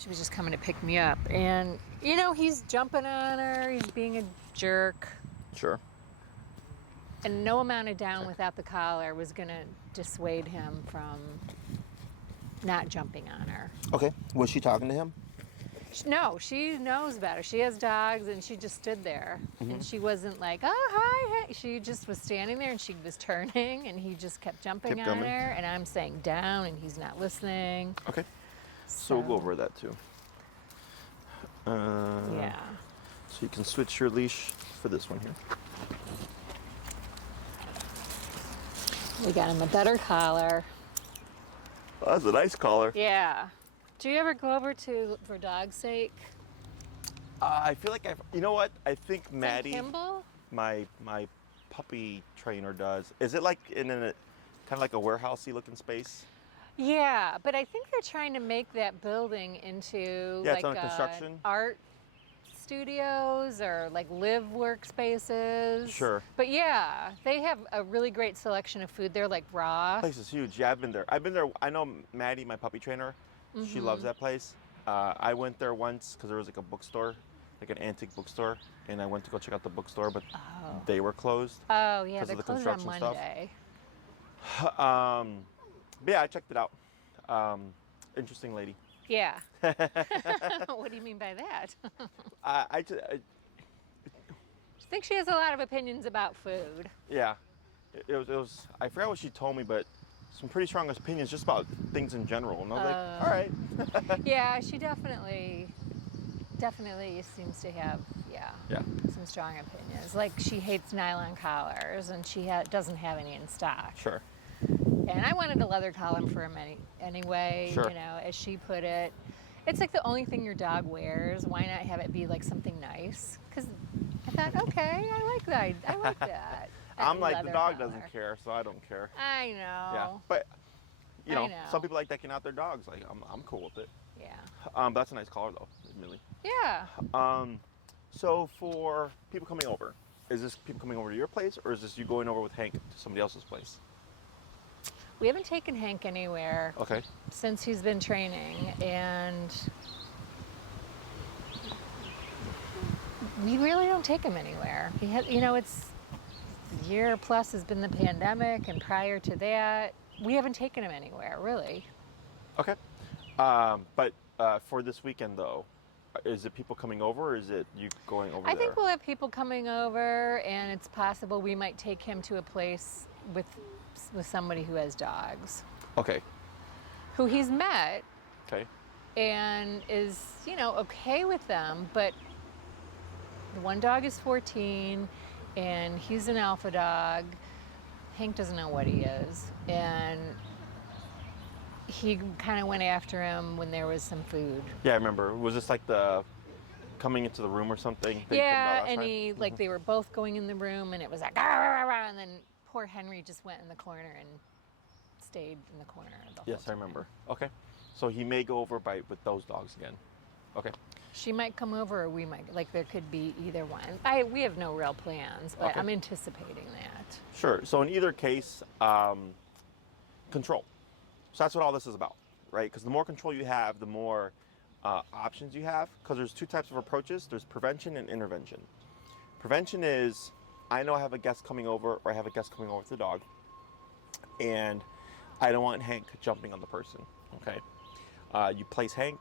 She was just coming to pick me up. And, you know, he's jumping on her. He's being a jerk. Sure. And no amount of down without the collar was going to dissuade him from not jumping on her. Okay. Was she talking to him? No, she knows better. She has dogs, and she just stood there. And she wasn't like, oh, hi, hey. She just was standing there, and she was turning, and he just kept jumping on her. And I'm saying down, and he's not listening. Okay. So we'll go over that too. Yeah. So you can switch your leash for this one here. We got him a better collar. Oh, that's a nice collar. Yeah. Do you ever go over to For Dog's Sake? I feel like you know what? I think Maddie, Kimball? my puppy trainer does. Is it like in a kind of like a warehousey looking space? Yeah, but I think they're trying to make that building into Yeah, like it's under construction. Art studios or like live workspaces. Sure. But yeah, they have a really great selection of food. They're like raw. The place is huge. Yeah, I've been there. I know Maddie, my puppy trainer. She loves that place. I went there once because there was like a bookstore, like an antique bookstore, and I went to go check out the bookstore, but they were closed. Oh yeah, they're of the closed on construction Monday. But yeah, I checked it out. Interesting lady. Yeah. What do you mean by that? I think she has a lot of opinions about food. Yeah, it was. I forgot what she told me, but some pretty strong opinions just about things in general. And I was like, all right. Yeah, she definitely seems to have some strong opinions. Like she hates nylon collars, and she doesn't have any in stock. Sure. And I wanted a leather collar for him anyway. Sure. You know, as she put it, it's like the only thing your dog wears. Why not have it be like something nice? Because I thought, okay, I like that. I like that. I'm like, the dog collar. doesn't care, so I don't care. I know. Yeah, but you know, I know. some people like decking out their dogs. Like I'm cool with it. Yeah. That's a nice collar though, admittedly. Yeah. So for people coming over, is this people coming over to your place, or is this you going over with Hank to somebody else's place? We haven't taken Hank anywhere since he's been training, and we really don't take him anywhere. It's a year plus has been the pandemic, and prior to that, we haven't taken him anywhere, really. Okay. But for this weekend, though, is it people coming over, or is it you going over there? I think we'll have people coming over, and it's possible we might take him to a place with somebody who has dogs. Okay. Who he's met. Okay. And is, okay with them, but the one dog is 14, and he's an alpha dog. Hank doesn't know what he is, and he kind of went after him when there was some food. Yeah, I remember. Was this like the coming into the room or something? Yeah, and he they were both going in the room, and it was like, "Rah, rah, rah," and then poor Henry just went in the corner and stayed in the corner the whole time. Yes, I remember. Okay, so he may go over with those dogs again. Okay. She might come over, or we might. There could be either one. We have no real plans, but I'm anticipating that. Sure. So in either case, control. So that's what all this is about, right? Because the more control you have, the more options you have. Because there's two types of approaches. There's prevention and intervention. Prevention is, I know I have a guest coming over, or I have a guest coming over with the dog, and I don't want Hank jumping on the person, okay? You place Hank,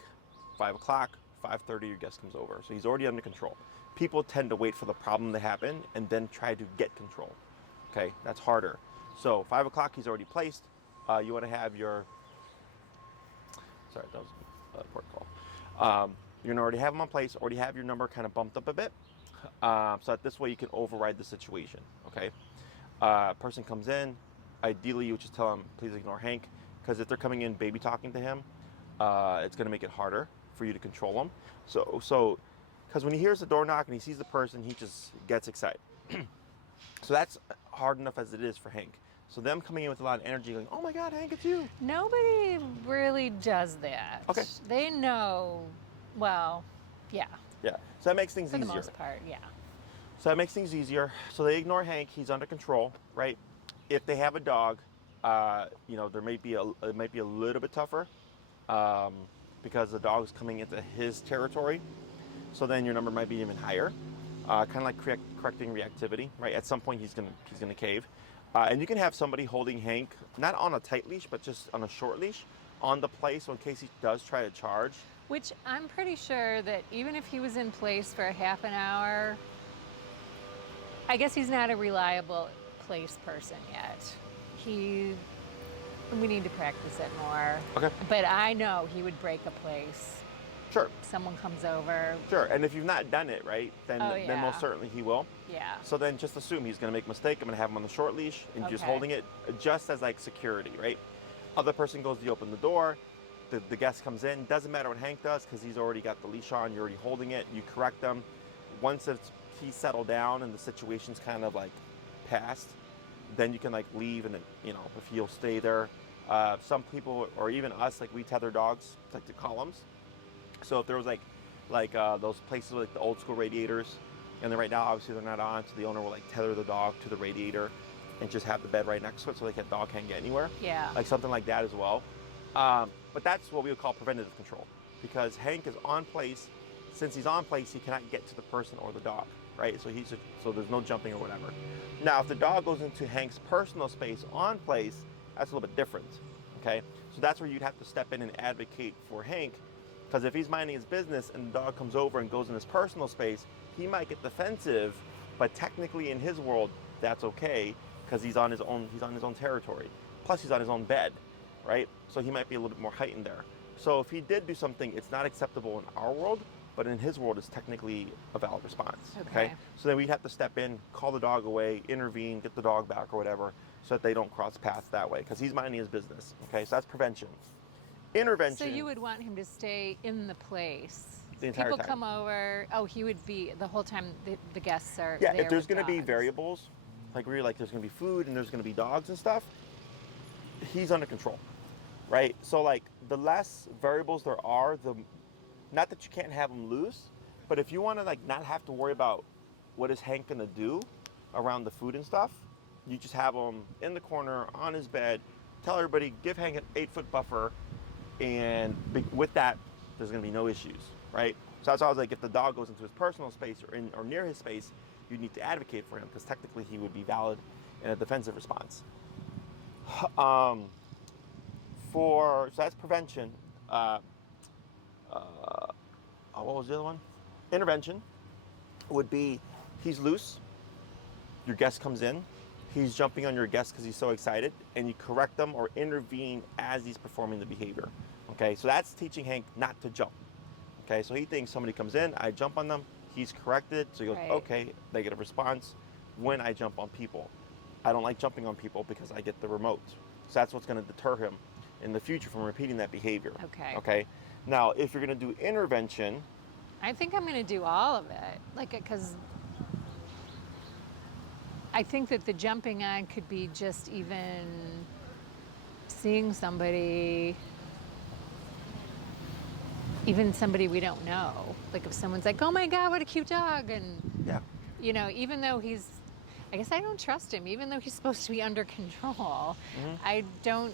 5 o'clock, 5:30, your guest comes over. So he's already under control. People tend to wait for the problem to happen and then try to get control, okay? That's harder. So 5 o'clock, he's already placed. You want to have your, sorry, that was a port call. You're going to already have him on place, already have your number kind of bumped up a bit. So that this way you can override the situation, okay? Person comes in, ideally you would just tell them, please ignore Hank, because if they're coming in baby talking to him, it's going to make it harder for you to control him. So, because when he hears the door knock and he sees the person, he just gets excited. So that's hard enough as it is for Hank. So them coming in with a lot of energy, going, oh my God, Hank, it's you. Nobody really does that. Okay. They know, well, yeah. Yeah, so that makes things easier. For the most part, yeah. So that makes things easier. So they ignore Hank, he's under control, right? If they have a dog, it might be a little bit tougher. because the dog's coming into his territory. So then your number might be even higher. Kind of like correcting reactivity, right? At some point he's gonna cave. And you can have somebody holding Hank, not on a tight leash, but just on a short leash on the play, so in case he does try to charge. Which I'm pretty sure that even if he was in place for a half an hour, I guess he's not a reliable place person yet. We need to practice it more. Okay. But I know he would break a place. Sure. Someone comes over. Sure, and if you've not done it, right, then most certainly he will. Yeah. So then just assume he's going to make a mistake. I'm going to have him on the short leash and just holding it just as like security, right? Other person goes to open the door. The guest comes in. Doesn't matter what Hank does because he's already got the leash on. You're already holding it. You correct them. Once he's settled down and the situation's kind of like passed, then you can like leave and, you know, if he'll stay there. Some people, or even us, like we tether dogs like to columns. So if there was like those places with like the old school radiators, and then right now obviously they're not on, so the owner will like tether the dog to the radiator and just have the bed right next to it so the dog can't get anywhere. Yeah. Like something like that as well. But that's what we would call preventative control, because Hank is on place. Since he's on place, he cannot get to the person or the dog, right? So there's no jumping or whatever. Now, if the dog goes into Hank's personal space on place, that's a little bit different, okay? So that's where you'd have to step in and advocate for Hank, because if he's minding his business and the dog comes over and goes in his personal space, he might get defensive, but technically in his world, that's okay, because he's on his own territory. Plus he's on his own bed, right? So he might be a little bit more heightened there. So if he did do something, it's not acceptable in our world, but in his world, it's technically a valid response, okay? So then we'd have to step in, call the dog away, intervene, get the dog back or whatever, so that they don't cross paths that way, because he's minding his business, okay? So that's prevention. Intervention. So you would want him to stay in the place. The entire People time. come over. Oh, he would be the whole time. The guests are. Yeah, there if there's going to be variables, like where you're like there's going to be food and there's going to be dogs and stuff, he's under control, right? So like the less variables there are, the not that you can't have him loose, but if you want to like not have to worry about what is Hank going to do around the food and stuff, you just have him in the corner on his bed. Tell everybody, give Hank an 8-foot buffer, and with that, there's going to be no issues, right? So that's why I was like, if the dog goes into his personal space or near his space, you need to advocate for him, because technically he would be valid in a defensive response. So that's prevention. What was the other one? Intervention would be he's loose, your guest comes in, he's jumping on your guest because he's so excited, and you correct them or intervene as he's performing the behavior. Okay, so that's teaching Hank not to jump. Okay, so he thinks somebody comes in, I jump on them, he's corrected, so he goes, okay, they get a response when I jump on people. I don't like jumping on people because I get the remote. So that's what's going to deter him in the future from repeating that behavior. Okay. Now, if you're going to do intervention, I think I'm going to do all of it, like because I think that the jumping on could be just even seeing somebody, even somebody we don't know. Like if someone's like, oh my God, what a cute dog. And, you know, even though I guess I don't trust him, even though he's supposed to be under control, I don't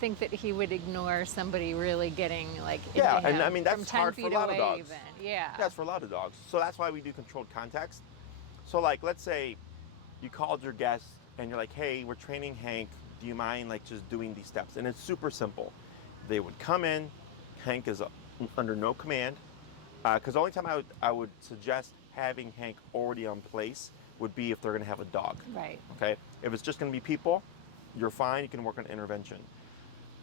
think that he would ignore somebody really getting like into him and I mean, that's from 10 hard feet for a lot away of dogs. even. Yeah. That's for a lot of dogs. So that's why we do controlled context. So like, let's say you called your guest and you're like, hey, we're training Hank. Do you mind like just doing these steps? And it's super simple. They would come in. Hank is under no command. Because the only time I would suggest having Hank already on place would be if they're going to have a dog. Right. Okay. If it's just going to be people, you're fine. You can work on intervention.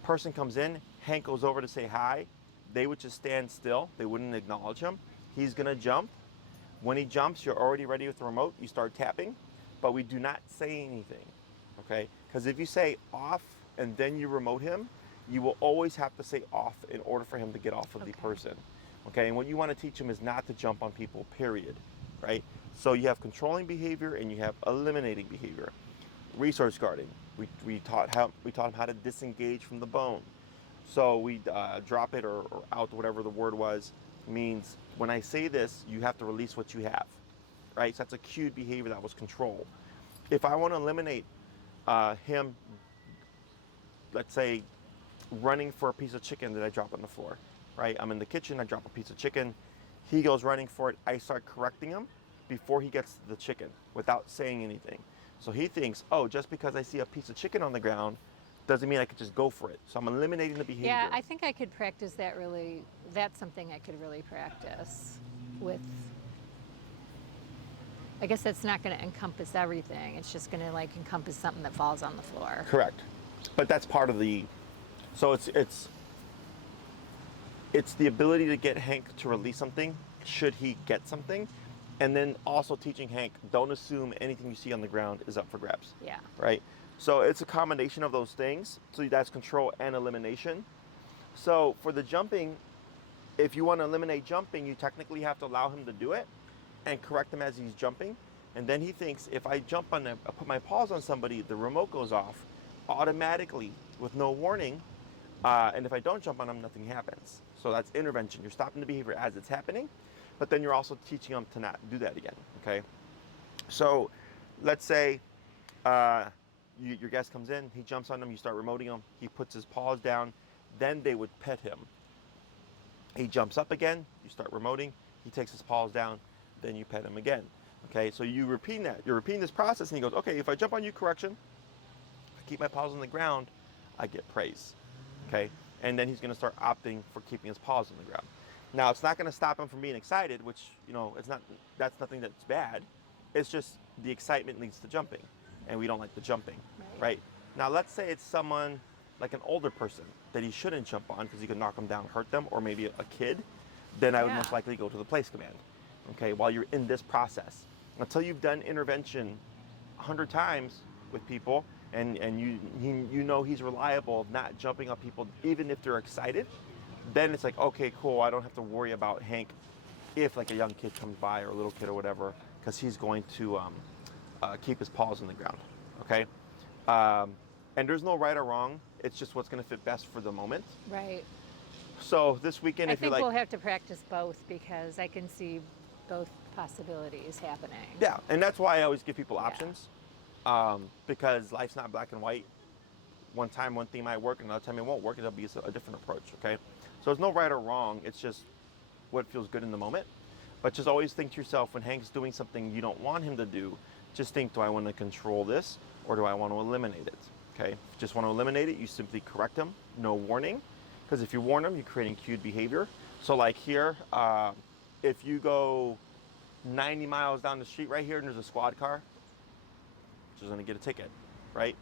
Person comes in. Hank goes over to say hi. They would just stand still. They wouldn't acknowledge him. He's going to jump. When he jumps, you're already ready with the remote. You start tapping, but we do not say anything, okay? Because if you say off and then you remote him, you will always have to say off in order for him to get off of the person, okay? And what you want to teach him is not to jump on people, period, right? So you have controlling behavior and you have eliminating behavior. Resource guarding, we taught him how to disengage from the bone. So we drop it or out, whatever the word was, means when I say this, you have to release what you have, right? So that's a cued behavior that was control. If I want to eliminate him, let's say, running for a piece of chicken that I drop on the floor, right? I'm in the kitchen, I drop a piece of chicken. He goes running for it. I start correcting him before he gets to the chicken without saying anything. So he thinks, oh, just because I see a piece of chicken on the ground doesn't mean I could just go for it. So I'm eliminating the behavior. Yeah, I think I could practice that really. That's something I could really practice with. I guess that's not going to encompass everything. It's just going to like encompass something that falls on the floor. Correct. But that's part of the, so it's the ability to get Hank to release something should he get something. And then also teaching Hank, don't assume anything you see on the ground is up for grabs. Yeah. Right? So it's a combination of those things. So that's control and elimination. So for the jumping, if you want to eliminate jumping, you technically have to allow him to do it and correct him as he's jumping. And then he thinks if I jump on them, I put my paws on somebody, the remote goes off automatically with no warning. And if I don't jump on them, nothing happens. So that's intervention. You're stopping the behavior as it's happening, but then you're also teaching them to not do that again, okay? So let's say your guest comes in, he jumps on them, you start remoting him, he puts his paws down, then they would pet him. He jumps up again, you start remoting, he takes his paws down, then you pet him again, okay? So you repeat that. You're repeating this process, and he goes, okay, if I jump on you, correction, if I keep my paws on the ground, I get praise, okay? And then he's gonna start opting for keeping his paws on the ground. Now, it's not gonna stop him from being excited, which, you know, that's nothing that's bad. It's just the excitement leads to jumping, and we don't like the jumping, right? Now, let's say it's someone, like an older person, that he shouldn't jump on because he could knock them down, hurt them, or maybe a kid, then I would most likely go to the place command, okay, while you're in this process. Until you've done intervention 100 times with people, and you know he's reliable of not jumping on people even if they're excited, then it's like, okay, cool, I don't have to worry about Hank if like a young kid comes by or a little kid or whatever, because he's going to keep his paws on the ground, okay? And there's no right or wrong. It's just what's gonna fit best for the moment. Right. So this weekend, I if you're think like, we'll have to practice both because I can see both possibilities happening. yeah, and that's why I always give people options, because life's not black and white. One time one thing might work, and another time it won't work. It'll be a different approach, okay? So there's no right or wrong. It's just what feels good in the moment. But just always think to yourself, when Hank's doing something you don't want him to do, just think, do I want to control this or do I want to eliminate it? Okay, if you just want to eliminate it, you simply correct him, no warning. Because if you warn him, you're creating cued behavior. So like here, if you go 90 miles down the street right here and there's a squad car, you're going to get a ticket, right?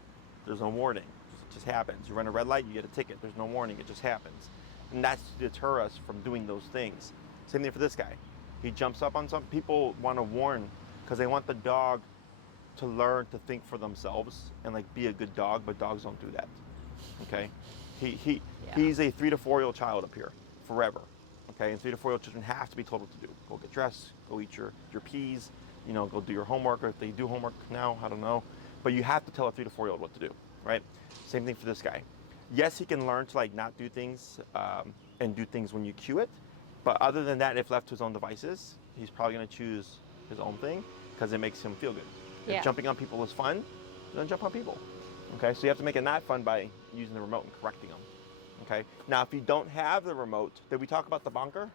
There's no warning. It just happens. You run a red light, you get a ticket. There's no warning. It just happens. And that's to deter us from doing those things. Same thing for this guy. He jumps up on some people, want to warn because they want the dog to learn to think for themselves and like be a good dog, but dogs don't do that. Okay? He's a 3 to 4 year old child up here forever. Okay? And 3 to 4 year old children have to be told what to do. Go get dressed, go eat your peas, you know, go do your homework, or if they do homework now, I don't know. But you have to tell a 3 to 4 year old what to do, right? Same thing for this guy. Yes, he can learn to like not do things and do things when you cue it. But other than that, if left to his own devices, he's probably going to choose his own thing because it makes him feel good. Yeah. If jumping on people is fun, then jump on people. Okay, so you have to make it not fun by using the remote and correcting them. Okay, now if you don't have the remote, did we talk about the bonker?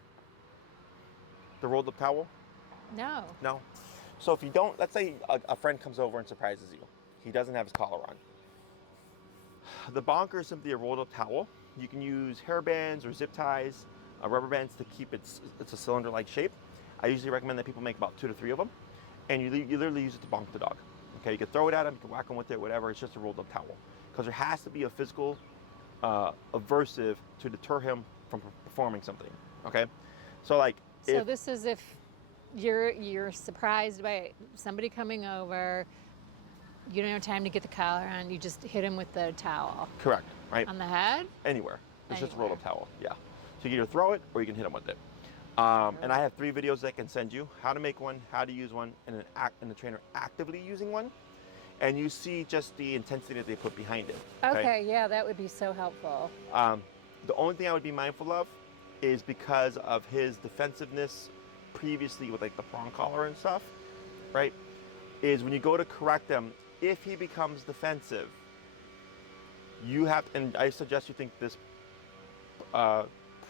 The rolled up towel? No. No. So if you don't, let's say a friend comes over and surprises you. He doesn't have his collar on. The bonker is simply a rolled up towel. You can use hair bands or zip ties, rubber bands to keep it's a cylinder-like shape. I usually recommend that people make about 2 to 3 of them, and you literally use it to bonk the dog. Okay, you can throw it at him, you can whack him with it, whatever. It's just a rolled up towel because there has to be a physical aversive to deter him from performing something. Okay, so like so this is if you're surprised by somebody coming over. You don't have time to get the collar on. You just hit him with the towel. Correct, right? On the head? Anywhere. It's just a rolled up towel, yeah. So you can either throw it or you can hit him with it. And I have 3 videos that I can send you: how to make one, how to use one, and the trainer actively using one. And you see just the intensity that they put behind it. Okay, yeah, that would be so helpful. The only thing I would be mindful of is because of his defensiveness previously with like the prong collar and stuff, right? Is when you go to correct him, if he becomes defensive, you have, and I suggest you think this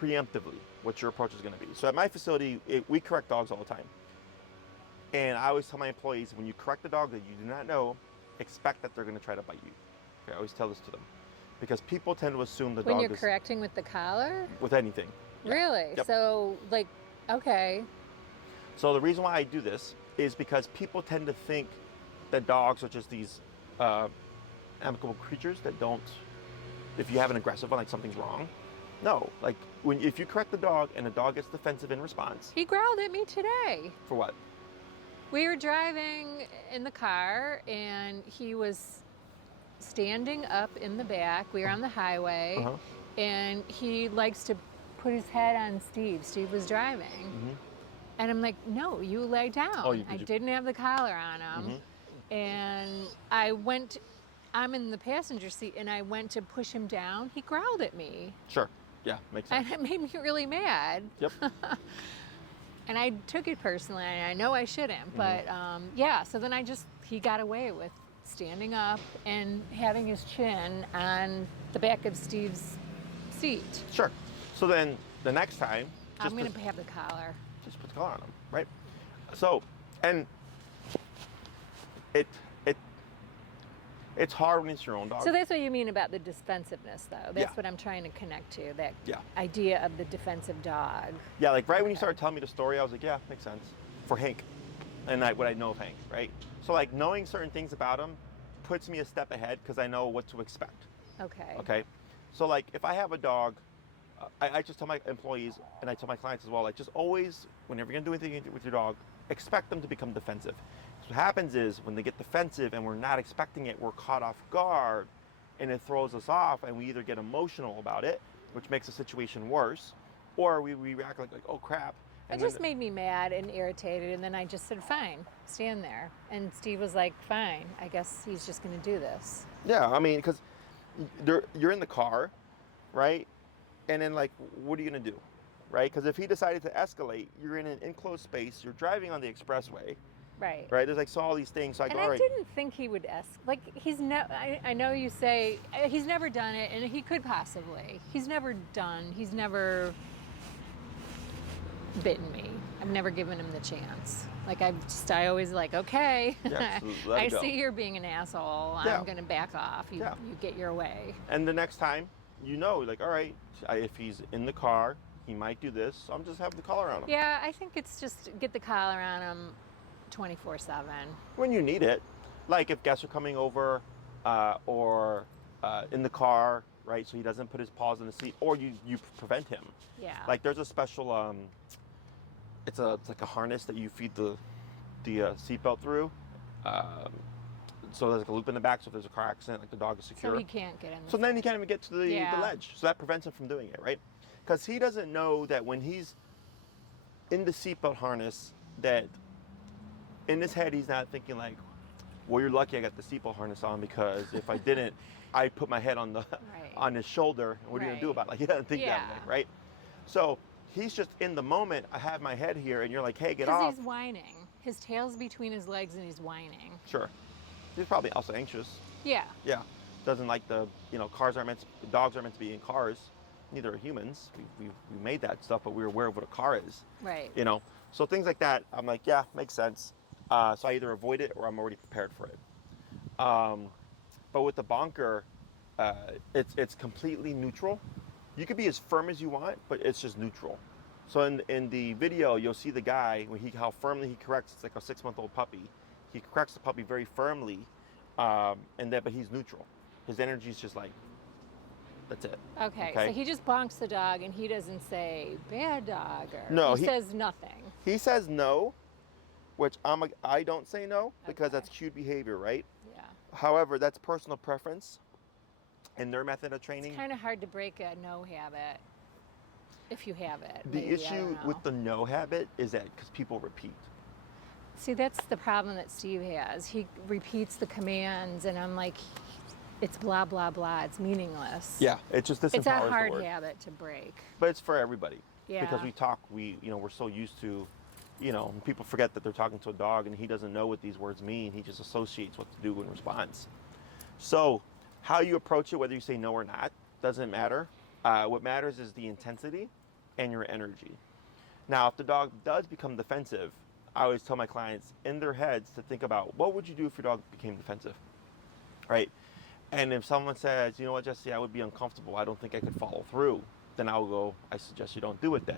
preemptively what your approach is going to be. So at my facility, we correct dogs all the time. And I always tell my employees, when you correct a dog that you do not know, expect that they're going to try to bite you. Okay, I always tell this to them. Because people tend to assume the When dog you're is... correcting with the collar? With anything. Yeah. Really? Yep. So, like, okay. So the reason why I do this is because people tend to think that dogs are just these amicable creatures that don't... If you have an aggressive one, like something's wrong. No, like if you correct the dog and the dog gets defensive in response... He growled at me today. For what? We were driving in the car and he was standing up in the back. We were on the highway and he likes to put his head on Steve. Steve was driving. And I'm like, no, you lay down. I didn't have the collar on him. And I'm in the passenger seat and I went to push him down. He growled at me. Sure. Yeah, makes sense. And it made me really mad. Yep. And I took it personally, and I know I shouldn't, but yeah, so then he got away with standing up and having his chin on the back of Steve's seat. Sure. So then the next time, I'm going to have the collar. Just put the collar on him, right? So, and it's hard when it's your own dog. So that's what you mean about the defensiveness, though. That's Yeah. what I'm trying to connect to, that Yeah. idea of the defensive dog. Yeah, like right when you started telling me the story, I was like, yeah, makes sense. For Hank, and what I know of Hank, right? So like knowing certain things about him puts me a step ahead because I know what to expect. Okay. Okay. So like if I have a dog, I just tell my employees and I tell my clients as well, like just always, whenever you're gonna do anything with your dog, expect them to become defensive. So what happens is when they get defensive and we're not expecting it, we're caught off guard and it throws us off and we either get emotional about it, which makes the situation worse, or we react like oh crap. It just made me mad and irritated, and then I just said, fine, stand there. And Steve was like, fine, I guess he's just gonna do this. Yeah, I mean, because you're in the car, right? And then like, what are you gonna do, right? Because if he decided to escalate, you're in an enclosed space, you're driving on the expressway, right? Right. There's like all these things. So I go, all right. I didn't think he would like he's never. I know you say he's never done it, and he could possibly. He's never bitten me. I've never given him the chance. Like I always like, okay, Yeah, so let I it go. see you're being an asshole. Yeah. I'm gonna back off. You get your way. And the next time, like, all right, if he's in the car, he might do this. So I'm just having the collar on him. Yeah, I think it's just get the collar on him 24/7. When you need it, like if guests are coming over, or in the car, right? So he doesn't put his paws in the seat, or you prevent him. Yeah. Like there's a special, it's like a harness that you feed the seatbelt through. So there's like a loop in the back, so if there's a car accident, like the dog is secure. So he can't get in. So then he can't even get to the ledge. So that prevents him from doing it, right? Because he doesn't know that when he's in the seatbelt harness, that in his head he's not thinking like, well, you're lucky I got the seatbelt harness on, because if I didn't, I put my head on on his shoulder. And what are you gonna do about it? Like he doesn't think that way, right? So he's just in the moment. I have my head here, and you're like, hey, get off. Because he's whining. His tail's between his legs, and he's whining. Sure. He's probably also anxious. Yeah. Yeah. Doesn't like dogs aren't meant to be in cars. Neither are humans. We made that stuff, but we're aware of what a car is. Right. So things like that, I'm like, yeah, makes sense. So I either avoid it or I'm already prepared for it. But with the bonker, it's completely neutral. You could be as firm as you want, but it's just neutral. So in the video, you'll see the guy how firmly he corrects. It's like a 6-month-old puppy. He corrects the puppy very firmly, but he's neutral. His energy's just like, that's it. Okay, so he just bonks the dog, and he doesn't say bad dog, or no, he says nothing. He says no, which I don't say no, because that's cute behavior, right? Yeah. However, that's personal preference in their method of training. It's kind of hard to break a no habit if you have it. The issue with the no habit is that because people repeat. See, that's the problem that Steve has. He repeats the commands, and I'm like, it's blah, blah, blah. It's meaningless. Yeah, it's just this. It's a hard habit to break. But it's for everybody. Yeah. Because we're so used to, people forget that they're talking to a dog, and he doesn't know what these words mean. He just associates what to do in response. So how you approach it, whether you say no or not, doesn't matter. What matters is the intensity and your energy. Now, if the dog does become defensive, I always tell my clients in their heads to think about, what would you do if your dog became defensive, right? And if someone says, you know what, Jesse, I would be uncomfortable, I don't think I could follow through, then I'll go, I suggest you don't do it then.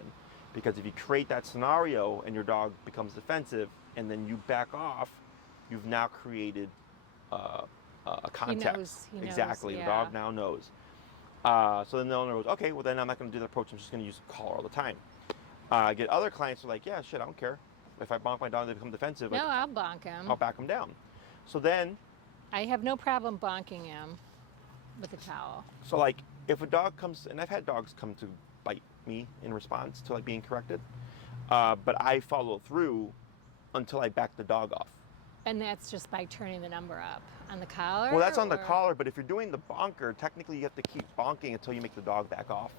Because if you create that scenario and your dog becomes defensive and then you back off, you've now created a context. He knows, exactly, yeah. The dog now knows. So then the owner goes, okay, well then I'm not going to do the approach, I'm just going to use a collar all the time. I get other clients who are like, yeah, shit, I don't care. If I bonk my dog and they become defensive, No, like, I'll bonk him. I'll back them down. So then, I have no problem bonking him with a towel. so like, if a dog comes, and I've had dogs come to bite me in response to like being corrected, but I follow through until I back the dog off. And that's just by turning the number up on the collar? Well, that's on the or- collar, but if you're doing the bonker, technically you have to keep bonking until you make the dog back off.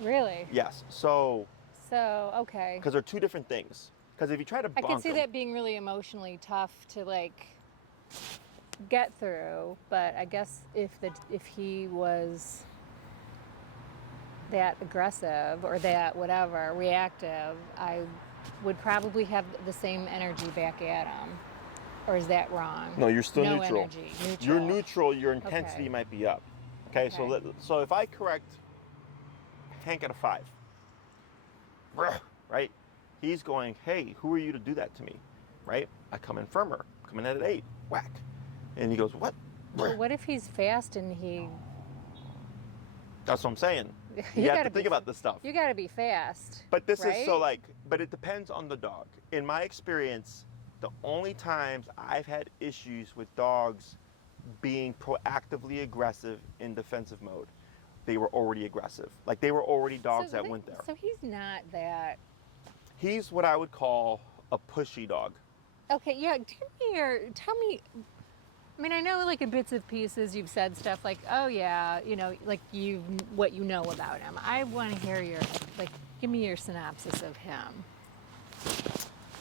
Really? Yes, so, So, okay. because they're two different things. Because if you try to bonk I can see them- that being really emotionally tough to like get through, but I guess if he was that aggressive or that whatever reactive, I would probably have the same energy back at him. Or is that wrong? No, you're still no neutral. Energy. You're neutral, your intensity Okay. might be up. Okay, so Okay. so if I correct Hank at a 5, right? He's going, hey, who are you to do that to me? Right? I come in firmer, come in at an 8, whack. And he goes, what? Well, what if he's fast and he? That's what I'm saying. You You have gotta to think be- about this stuff. You got to be fast. But this is so right? like, but it depends on the dog. In my experience, the only times I've had issues with dogs being proactively aggressive in defensive mode, they were already aggressive. Like they were already dogs that went there. So he's not that. He's what I would call a pushy dog. Okay, yeah. Tell me. I mean, I know like in bits and pieces you've said stuff like, oh yeah, like what you know about him. I want to hear give me your synopsis of him.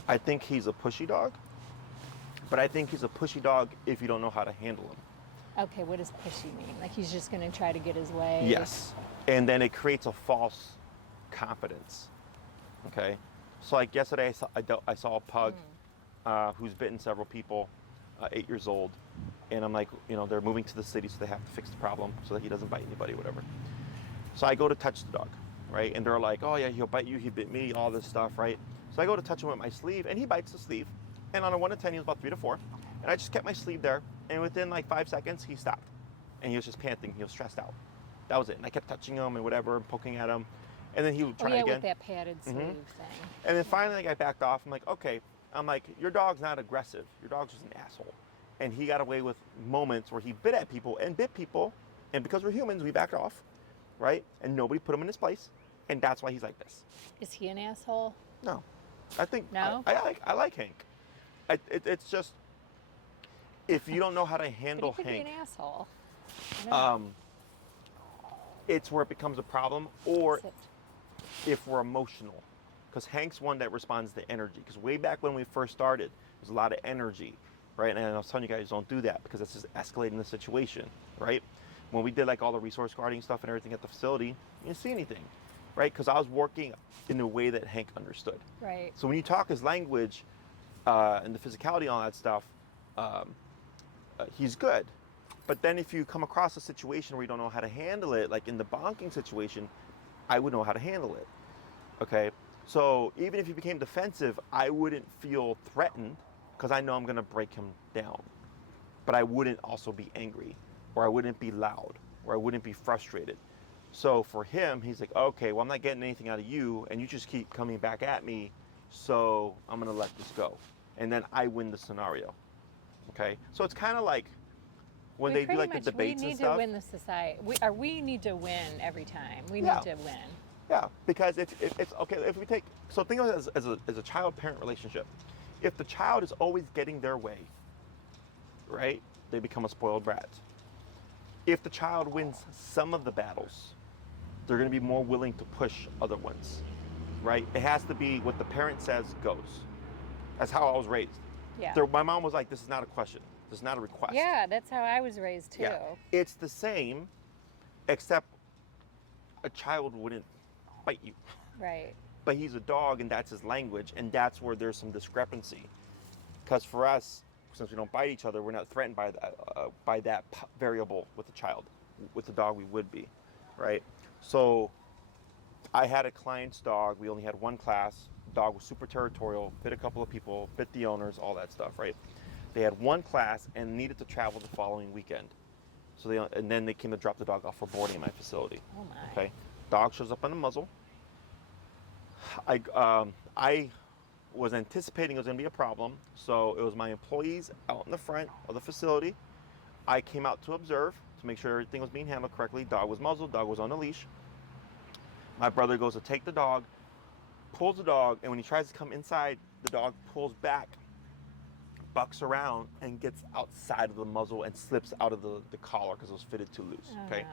I think he's a pushy dog, but I think he's a pushy dog if you don't know how to handle him. Okay, what does pushy mean? Like he's just going to try to get his way? Yes. And then it creates a false confidence. Okay. So like yesterday I saw a pug who's bitten several people, 8 years old. And I'm like, they're moving to the city, so they have to fix the problem so that he doesn't bite anybody, whatever. So I go to touch the dog, right? And they're like, oh yeah, he'll bite you, he bit me, all this stuff, right? So I go to touch him with my sleeve, and he bites the sleeve. And on a 1 to 10, he was about 3 to 4. And I just kept my sleeve there, and within like 5 seconds, he stopped. And he was just panting, he was stressed out. That was it. And I kept touching him and whatever, poking at him. And then he would try again. with that padded sleeve thing. And then finally I got backed off. I'm like, okay. I'm like, your dog's not aggressive. Your dog's just an asshole. And he got away with moments where he bit at people and bit people. And because we're humans, we backed off, right? And nobody put him in his place. And that's why he's like this. Is he an asshole? No. I think, No? I like Hank. It's just, if you don't know how to handle But he could Hank, be an asshole. I don't know. it's where it becomes a problem, or Sit. if we're emotional. Because Hank's one that responds to energy. Because way back when we first started, there's a lot of energy, right? And I was telling you guys, don't do that because it's just escalating the situation, right? When we did like all the resource guarding stuff and everything at the facility, you didn't see anything, right? Because I was working in a way that Hank understood. Right. So when you talk his language and the physicality and all that stuff, he's good. But then if you come across a situation where you don't know how to handle it, like in the bonking situation, I would know how to handle it, okay? So even if he became defensive, I wouldn't feel threatened because I know I'm gonna break him down. But I wouldn't also be angry, or I wouldn't be loud, or I wouldn't be frustrated. So for him, he's like, okay, well, I'm not getting anything out of you, and you just keep coming back at me, so I'm gonna let this go. And then I win the scenario, okay? So it's kind of like when they do like the debates we and need stuff. to win the society. We need to win every time. We Yeah. need to win. Yeah, because if it's okay, if we take, so think of it as a child-parent relationship. If the child is always getting their way, right, they become a spoiled brat. If the child wins some of the battles, they're going to be more willing to push other ones, right? It has to be what the parent says goes. That's how I was raised. Yeah. My mom was like, this is not a question. This is not a request. Yeah, that's how I was raised too. Yeah. It's the same, except a child wouldn't bite you. Right. But he's a dog, and that's his language, and that's where there's some discrepancy. Because for us, since we don't bite each other, we're not threatened by that variable with the child. With the dog, we would be, right? So I had a client's dog. We only had one class. Dog was super territorial, bit a couple of people, bit the owners, all that stuff, right? They had one class and needed to travel the following weekend. So and then they came to drop the dog off for boarding in my facility. Oh my. Okay, dog shows up on the muzzle. I was anticipating it was going to be a problem, so it was my employees out in the front of the facility. I came out to observe to make sure everything was being handled correctly. Dog was muzzled, dog was on a leash. My brother goes to take the dog, pulls the dog, and when he tries to come inside, the dog pulls back, bucks around, and gets outside of the muzzle and slips out of the collar because it was fitted too loose. Oh, Okay, no.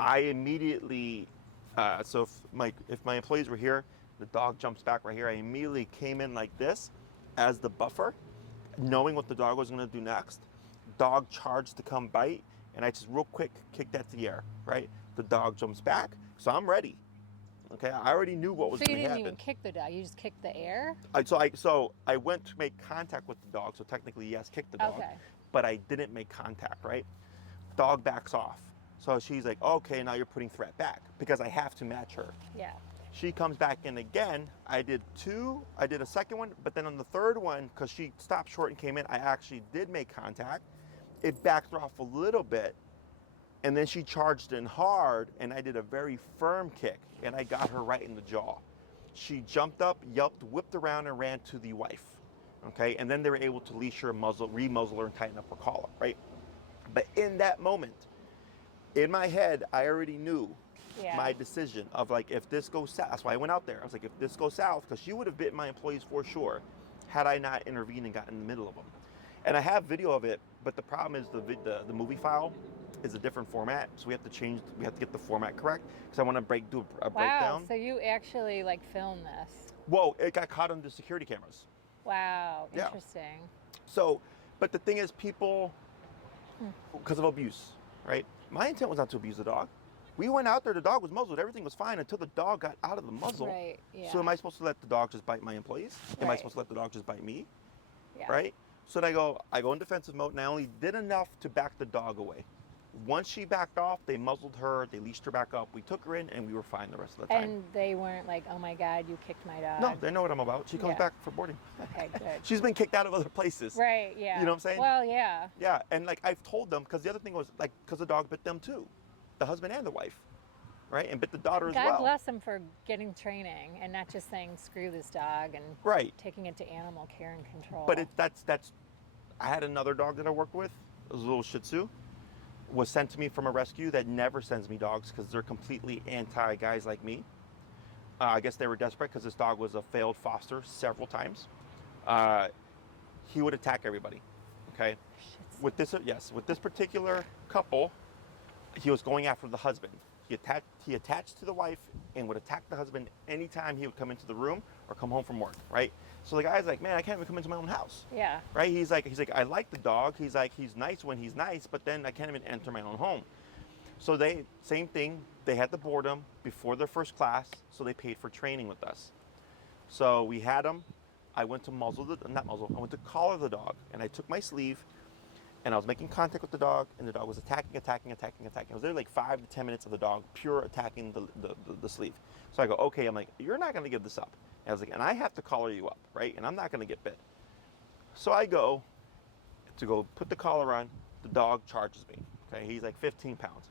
I immediately, so if my employees were here, the dog jumps back right here. I immediately came in like this as the buffer, knowing what the dog was going to do next. Dog charged to come bite, and I just real quick kicked that to the air, right? The dog jumps back, so I'm ready. Okay, I already knew what was So you going to didn't happen. even kick the dog, you just kicked the air? So I went to make contact with the dog, so technically yes, kick the dog, Okay. but I didn't make contact, right? Dog backs off. So she's like, okay, now you're putting threat back because I have to match her. Yeah. She comes back in again. I did a second one, but then on the third one, because she stopped short and came in, I actually did make contact. It backed her off a little bit, and then she charged in hard, and I did a very firm kick, and I got her right in the jaw. She jumped up, yelped, whipped around, and ran to the wife. Okay, and then they were able to leash her, remuzzle her, and tighten up her collar, right? But in that moment, in my head, I already knew my decision of like, if this goes south. That's why I went out there. I was like, if this goes south, because she would have bitten my employees for sure, had I not intervened and gotten in the middle of them. And I have video of it, but the problem is the movie file is a different format, so we have to get the format correct because I want to do a breakdown. Wow, so you actually like filmed this. Whoa, it got caught on the security cameras. Wow, Yeah. interesting. So, but the thing is, people, because of abuse, right? My intent was not to abuse the dog. We went out there, the dog was muzzled, everything was fine until the dog got out of the muzzle. Right, yeah. So am I supposed to let the dog just bite my employees? Am I Right. supposed to let the dog just bite me? Yeah. Right? So then I go in defensive mode, and I only did enough to back the dog away. Once she backed off, they muzzled her, they leashed her back up, we took her in, and we were fine the rest of the time. And they weren't like, oh my God, you kicked my dog. No, they know what I'm about. She comes Yeah. back for boarding. Okay, good. She's been kicked out of other places. Right, yeah. You know what I'm saying? Well, yeah. Yeah, and like I've told them, because the other thing was like, because the dog bit them too, the husband and the wife, right? And bit the daughter as God well. bless them for getting training and not just saying screw this dog and Right. taking it to animal care and control. But that's. I had another dog that I worked with, it was a little Shih Tzu, was sent to me from a rescue that never sends me dogs because they're completely anti guys like me. I guess they were desperate because this dog was a failed foster several times. He would attack everybody. Okay. With this particular couple, he was going after the husband. He attached to the wife and would attack the husband anytime he would come into the room or come home from work, right? So the guy's like, man, I can't even come into my own house, Yeah. right? He's like, I like the dog. He's like, he's nice when he's nice, but then I can't even enter my own home. So same thing, they had to board him before their first class, so they paid for training with us. So we had him. I went to I went to collar the dog, and I took my sleeve, and I was making contact with the dog, and the dog was attacking. I was there like 5 to 10 minutes of the dog pure attacking the sleeve. So I go, okay, I'm like, you're not gonna give this up. And I was like, and I have to collar you up, right? And I'm not gonna get bit. So I go to go put the collar on, the dog charges me, okay? He's like 15 pounds.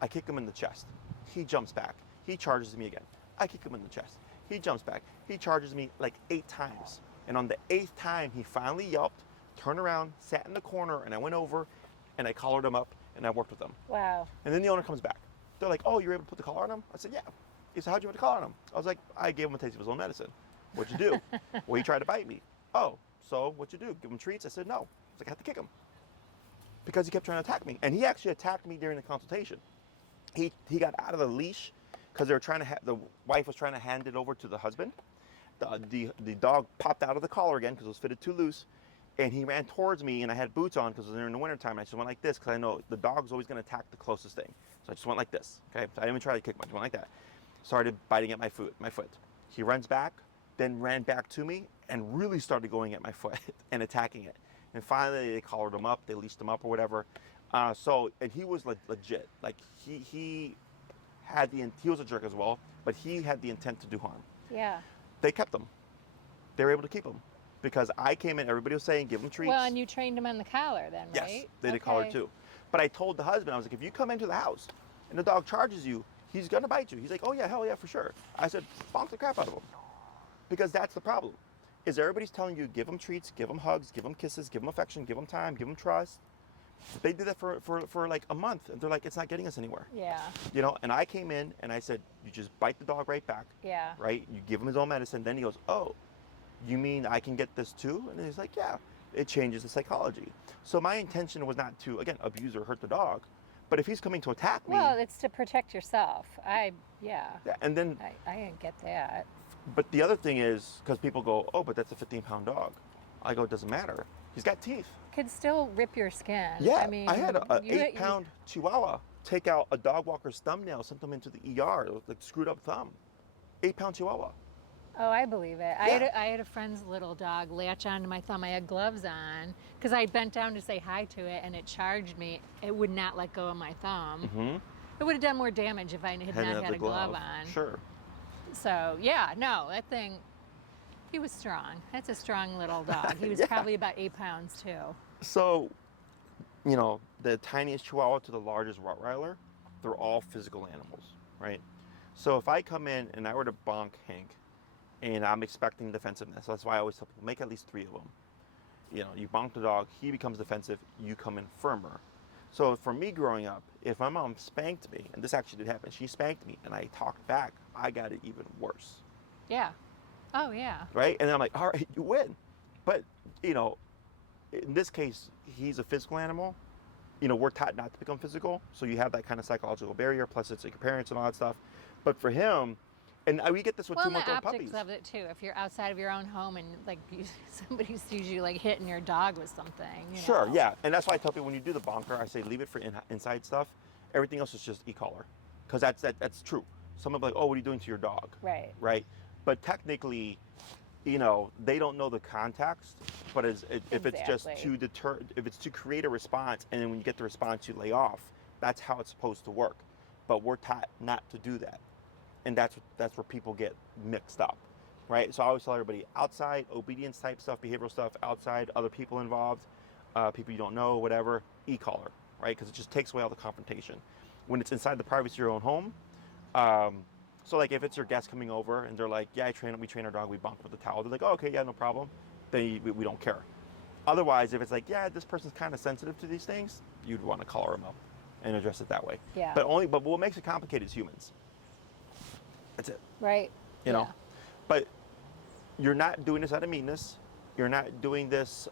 I kick him in the chest. He jumps back. He charges me again. I kick him in the chest. He jumps back. He charges me like 8 times. And on the 8th time, he finally yelped, turned around, sat in the corner, and I went over and I collared him up and I worked with him. Wow. And then the owner comes back. They're like, oh, you were able to put the collar on him? I said, yeah. He said, how'd you put the collar on him? I was like, I gave him a taste of his own medicine. What'd you do? Well, he tried to bite me. Oh, so what'd you do? Give him treats? I said, no. I was like, I had to kick him. Because he kept trying to attack me. And he actually attacked me during the consultation. He got out of the leash because the wife was trying to hand it over to the husband. The dog popped out of the collar again because it was fitted too loose. And he ran towards me, and I had boots on because it was in the wintertime. And I just went like this because I know the dog's always going to attack the closest thing. So I just went like this, okay? So I didn't even try to kick him. I just went like that. Started biting at my foot. He runs back, then ran back to me and really started going at my foot and attacking it. And finally, they collared him up, they leashed him up or whatever. And he was legit. Like he was a jerk as well, but he had the intent to do harm. Yeah. They kept him. They were able to keep him because I came in. Everybody was saying, give him treats. Well, and you trained him on the collar then, Yes, right? they did collar too. But I told the husband, I was like, if you come into the house and the dog charges you, he's gonna bite you. He's like, oh yeah, hell yeah, for sure. I said, bonk the crap out of him. Because that's the problem. Is everybody's telling you, give them treats, give them hugs, give them kisses, give them affection, give them time, give them trust. They did that for like a month, and they're like, it's not getting us anywhere. Yeah. You know, and I came in and I said, you just bite the dog right back. Yeah. Right? You give him his own medicine. Then he goes, oh, you mean I can get this too? And he's like, yeah. It changes the psychology. So my intention was not to, again, abuse or hurt the dog. But if he's coming to attack me. Well, it's to protect yourself. Yeah, and then. I didn't get that. But the other thing is, because people go, oh, but that's a 15-pound dog. I go, it doesn't matter. He's got teeth. Could still rip your skin. Yeah, I mean, I had an 8-pound Chihuahua take out a dog walker's thumbnail, sent them into the ER, like screwed up thumb. 8-pound Chihuahua. Oh, I believe it. Yeah. I had a friend's little dog latch onto my thumb. I had gloves on because I bent down to say hi to it, and it charged me. It would not let go of my thumb. Mm-hmm. It would have done more damage if I had not had a glove on. Sure. So, yeah, no, that thing, he was strong. That's a strong little dog. He was Yeah. probably about 8 pounds, too. So, you know, the tiniest Chihuahua to the largest Rottweiler, they're all physical animals, right? So if I come in and I were to bonk Hank, and I'm expecting defensiveness, that's why I always tell people, make at least 3 of them. You know, you bonk the dog, he becomes defensive, you come in firmer. So for me growing up, if my mom spanked me, and this actually did happen, she spanked me and I talked back, I got it even worse. Yeah. Oh, yeah. Right? And then I'm like, all right, you win. But, you know, in this case, he's a physical animal. You know, we're taught not to become physical. So you have that kind of psychological barrier, plus it's like your parents and all that stuff. But for him, and we get this with 2-month-old puppies. Well, the optics of it, too. If you're outside of your own home and, like, somebody sees you, like, hitting your dog with something, you Sure, know. yeah. And that's why I tell people when you do the bonker, I say leave it for inside stuff. Everything else is just e-collar. Because that's true. Someone will be like, oh, what are you doing to your dog? Right. Right? But technically, you know, they don't know the context. But if it's just to deter, if it's to create a response, and then when you get the response, you lay off, that's how it's supposed to work. But we're taught not to do that. And that's where people get mixed up, right? So I always tell everybody, outside, obedience type stuff, behavioral stuff, outside, other people involved, people you don't know, whatever, e-collar, right? Because it just takes away all the confrontation. When it's inside the privacy of your own home, so like if it's your guest coming over and they're like, yeah, we train our dog, we bonk with a towel. They're like, oh, okay, yeah, no problem. Then we don't care. Otherwise, if it's like, yeah, this person's kind of sensitive to these things, you'd want to collar them up and address it that way. Yeah. But what makes it complicated is humans. That's it. Right. You know, but you're not doing this out of meanness. You're not doing this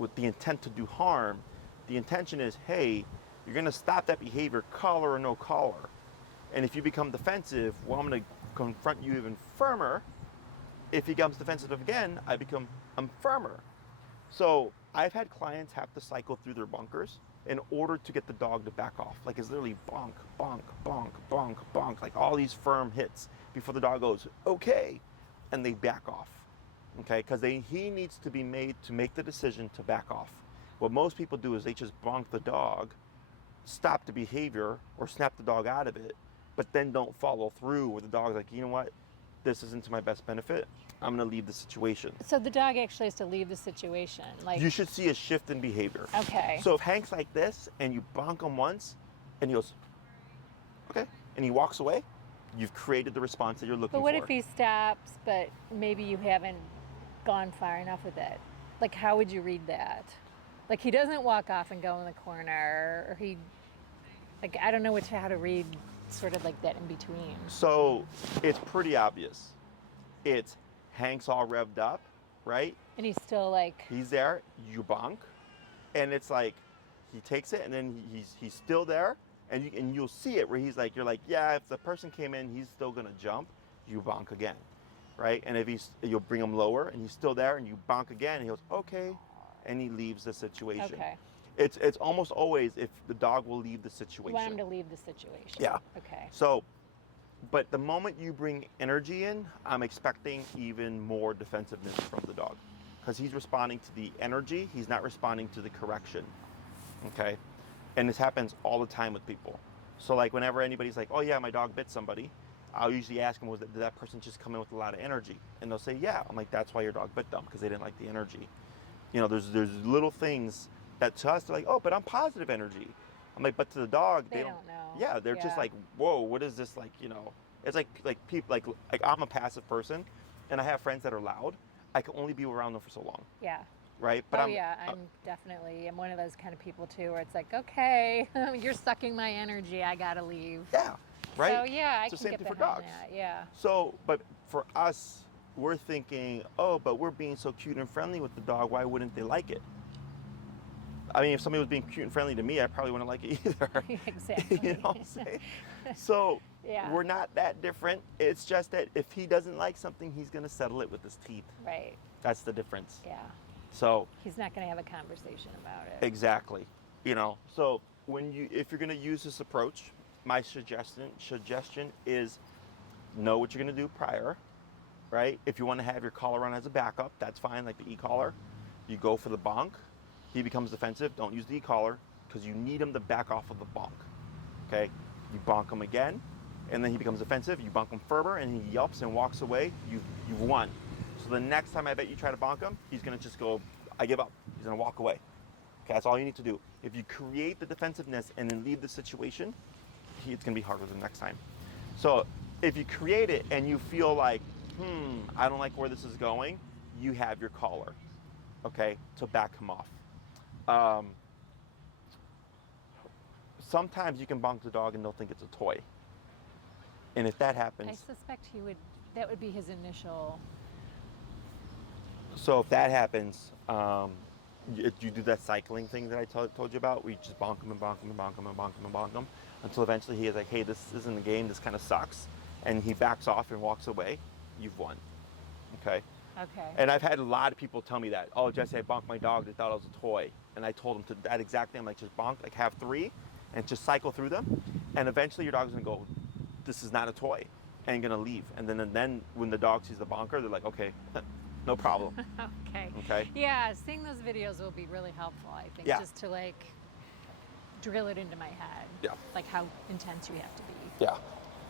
with the intent to do harm. The intention is, hey, you're going to stop that behavior, collar or no collar. And if you become defensive, well, I'm going to confront you even firmer. If he becomes defensive again, I'm firmer. So I've had clients have to cycle through their bunkers in order to get the dog to back off. Like it's literally bonk, bonk, bonk, bonk, bonk, like all these firm hits before the dog goes, okay, and they back off, okay? Because he needs to be made to make the decision to back off. What most people do is they just bonk the dog, stop the behavior, or snap the dog out of it, but then don't follow through where the dog's like, you know what, this isn't to my best benefit. I'm going to leave the situation. So the dog actually has to leave the situation. Like you should see a shift in behavior. Okay. So if Hank's like this and you bonk him once and he goes, okay, and he walks away, you've created the response that you're looking for. But what if he stops, but maybe you haven't gone far enough with it? Like, how would you read that? Like, he doesn't walk off and go in the corner, or like, I don't know how to read sort of like that in between. So it's pretty obvious. It's Hank's all revved up, right? And he's still like... He's there, you bonk, and it's like, he takes it, and then he's still there, and you'll see it where he's like, you're like, yeah, if the person came in, he's still gonna jump, you bonk again, right? And if you'll bring him lower, and he's still there, and you bonk again, and he goes, okay, and he leaves the situation. Okay. It's almost always if the dog will leave the situation. You want him to leave the situation. Yeah. Okay. So But the moment you bring energy in, I'm expecting even more defensiveness from the dog, because he's responding to the energy. He's not responding to the correction. Okay. And this happens all the time with people. So like whenever anybody's like, oh yeah, my dog bit somebody, I'll usually ask them, did that person just come in with a lot of energy? And they'll say, yeah. I'm like, that's why your dog bit them, because they didn't like the energy. You know, there's little things that to us, they're like, oh, but I'm positive energy. I'm like, but to the dog, They don't know. Yeah, they're just like, whoa, what is this, like, you know? It's like people, like I'm a passive person, and I have friends that are loud. I can only be around them for so long. Yeah. Right? But I'm one of those kind of people too, where it's like, okay, you're sucking my energy, I gotta leave. Yeah, right? So yeah, I it's the can same get thing for behind dogs. that, yeah. So, but for us, we're thinking, oh, but we're being so cute and friendly with the dog, why wouldn't they like it? I mean, if somebody was being cute and friendly to me, I probably wouldn't like it either. Exactly. You know what I'm saying? So Yeah. we're not that different. It's just that if he doesn't like something, he's going to settle it with his teeth. Right. That's the difference. Yeah. So he's not going to have a conversation about it. exactly. You know, so if you're going to use this approach, my suggestion is know what you're going to do prior, right? If you want to have your collar on as a backup, that's fine, like the e-collar. You go for the bonk. He becomes defensive. Don't use the e-collar, because you need him to back off of the bonk. Okay? You bonk him again, and then he becomes defensive. You bonk him further, and he yelps and walks away. You've won. So the next time I bet you try to bonk him, he's going to just go, I give up. He's going to walk away. Okay, that's all you need to do. If you create the defensiveness and then leave the situation, it's going to be harder the next time. So if you create it and you feel like, I don't like where this is going, you have your collar, okay, to back him off. Sometimes you can bonk the dog and they'll think it's a toy. And if that happens... I suspect that would be his initial... So if that happens, you do that cycling thing that I told you about, where you just bonk him and bonk him and bonk him and bonk him and bonk him, until eventually he is like, hey, this isn't the game, this kind of sucks, and he backs off and walks away, you've won. Okay? Okay. And I've had a lot of people tell me that, oh, Jesse, I bonked my dog, they thought it was a toy. And I told them to that exact thing. I'm like, just bonk, like have 3, and just cycle through them. And eventually your dog's gonna go, this is not a toy, and gonna leave. And then when the dog sees the bonker, they're like, okay, no problem. Okay. Okay. Yeah, seeing those videos will be really helpful, I think, Yeah. just to like drill it into my head. Yeah. Like how intense you have to be. Yeah.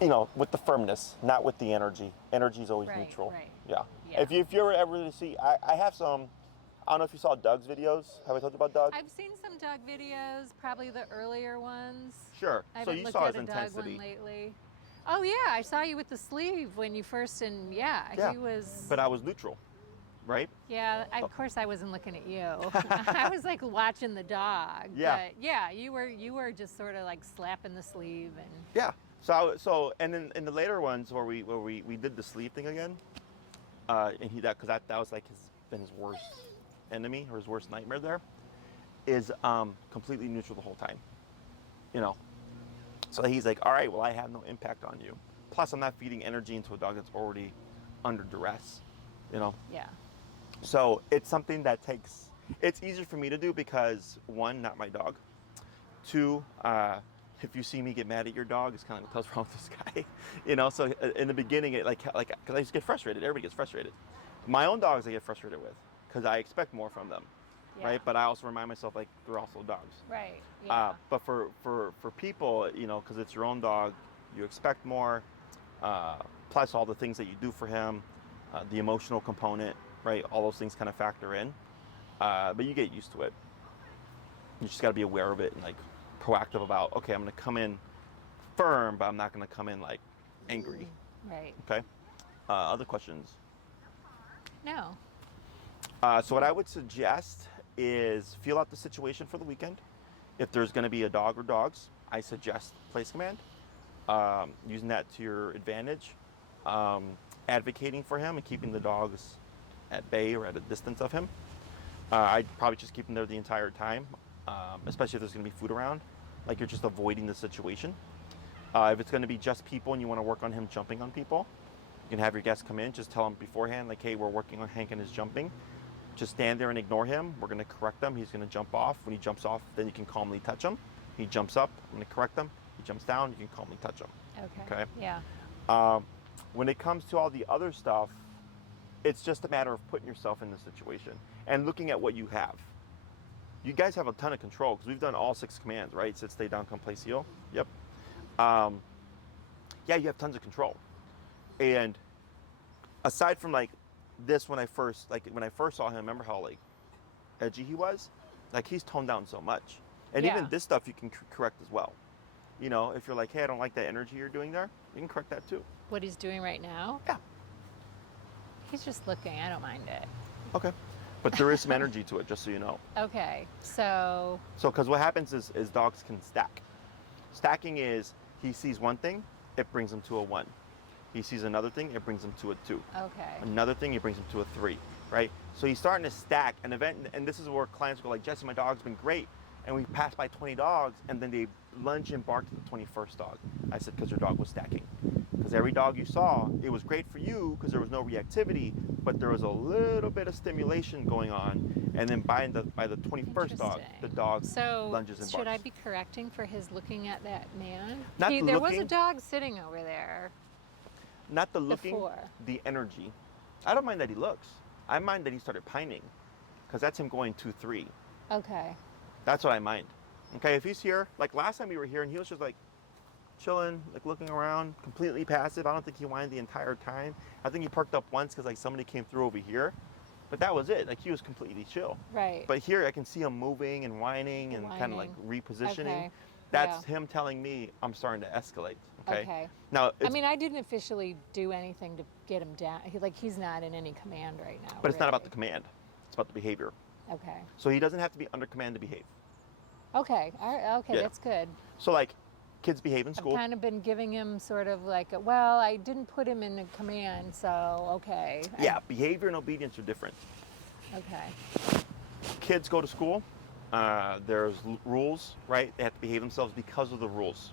You know, with the firmness, not with the energy. Energy is always Right, neutral. right. Yeah. Yeah. If you're ever to see, I have some, I don't know if you saw Doug's videos. Have I told you about Doug? I've seen some Doug videos, probably the earlier ones. Sure. I So haven't you looked saw at his a Doug intensity. one lately. Oh yeah, I saw you with the sleeve when you first, and yeah. He was. But I was neutral, right? Yeah, of course I wasn't looking at you. I was like watching the dog. Yeah. But yeah, you were just sort of like slapping the sleeve and. Yeah. So and then in the later ones where we did the sleeve thing again, and because that was like his worst enemy or his worst nightmare there, is completely neutral the whole time. You know. So he's like, all right, well, I have no impact on you. Plus, I'm not feeding energy into a dog that's already under duress. You know. Yeah. So it's something that it's easier for me to do because 1, not my dog. 2, if you see me get mad at your dog, it's kind of like, what's wrong with this guy? You know, so in the beginning, because I just get frustrated. Everybody gets frustrated. My own dogs I get frustrated with because I expect more from them, Yeah. right? But I also remind myself, like, they're also dogs. Right. Yeah. But for people, you know, because it's your own dog, you expect more, plus all the things that you do for him, the emotional component, right? All those things kind of factor in. But you get used to it. You just got to be aware of it and, like, proactive about, okay, I'm going to come in firm, but I'm not going to come in, like, angry. Right. Okay? Other questions? No. So what I would suggest is feel out the situation for the weekend. If there's going to be a dog or dogs, I suggest place command, using that to your advantage, advocating for him and keeping the dogs at bay or at a distance of him. I'd probably just keep him there the entire time, especially if there's going to be food around, like you're just avoiding the situation. If it's going to be just people and you want to work on him jumping on people, you can have your guests come in, just tell him beforehand, like, hey, we're working on Hank and his jumping. Just stand there and ignore him. We're going to correct him. He's going to jump off. When he jumps off, then you can calmly touch him. He jumps up. I'm going to correct him. He jumps down. You can calmly touch him. Okay. Okay? Yeah. When it comes to all the other stuff, it's just a matter of putting yourself in the situation and looking at what you have. You guys have a ton of control because we've done all 6 commands, right? Sit, stay down, come, place, heel. Yep. Yeah, you have tons of control. And aside from like this, when I first saw him, remember how like edgy he was? Like he's toned down so much. And Yeah. even this stuff you can correct as well. You know, if you're like, hey, I don't like that energy you're doing there, you can correct that too. What he's doing right now? Yeah. He's just looking. I don't mind it. Okay. But there is some energy to it, just so you know. Okay. So Because what happens is dogs can stack. Stacking is he sees one thing, it brings him to a 1. He sees another thing, it brings him to a 2. okay. Another thing, it brings him to a 3, right? So he's starting to stack an event, and this is where clients go like, Jesse, my dog's been great. And we passed by 20 dogs, and then they lunge and bark to the 21st dog. I said, because your dog was stacking. Because every dog you saw, it was great for you because there was no reactivity, but there was a little bit of stimulation going on. And then by the 21st dog, the dog lunges and barks. Should I be correcting for his looking at that man? Not There was a looking. dog sitting over there. Not the looking, Before. the energy. I don't mind that he looks. I mind that he started pining because that's him going 2-3. Okay. That's what I mind. Okay, if he's here, like last time we were here and he was just like chilling, like looking around, completely passive. I don't think he whined the entire time. I think he perked up once because like somebody came through over here, but that was it. Like he was completely chill. Right. But here I can see him moving and whining and kind of like repositioning. Okay. That's him telling me I'm starting to escalate. Okay. Okay. Now, I mean, I didn't officially do anything to get him down. He's not in any command right now. but it's not about the really. command. It's about the behavior. Okay. So he doesn't have to be under command to behave. Okay. All right. Okay, Yeah. that's good. So like kids behave in I've school. kind of been giving him sort of like, well, I didn't put him in a command, so okay. Yeah, behavior and obedience are different. Okay. Kids go to school. There's rules, right? They have to behave themselves because of the rules.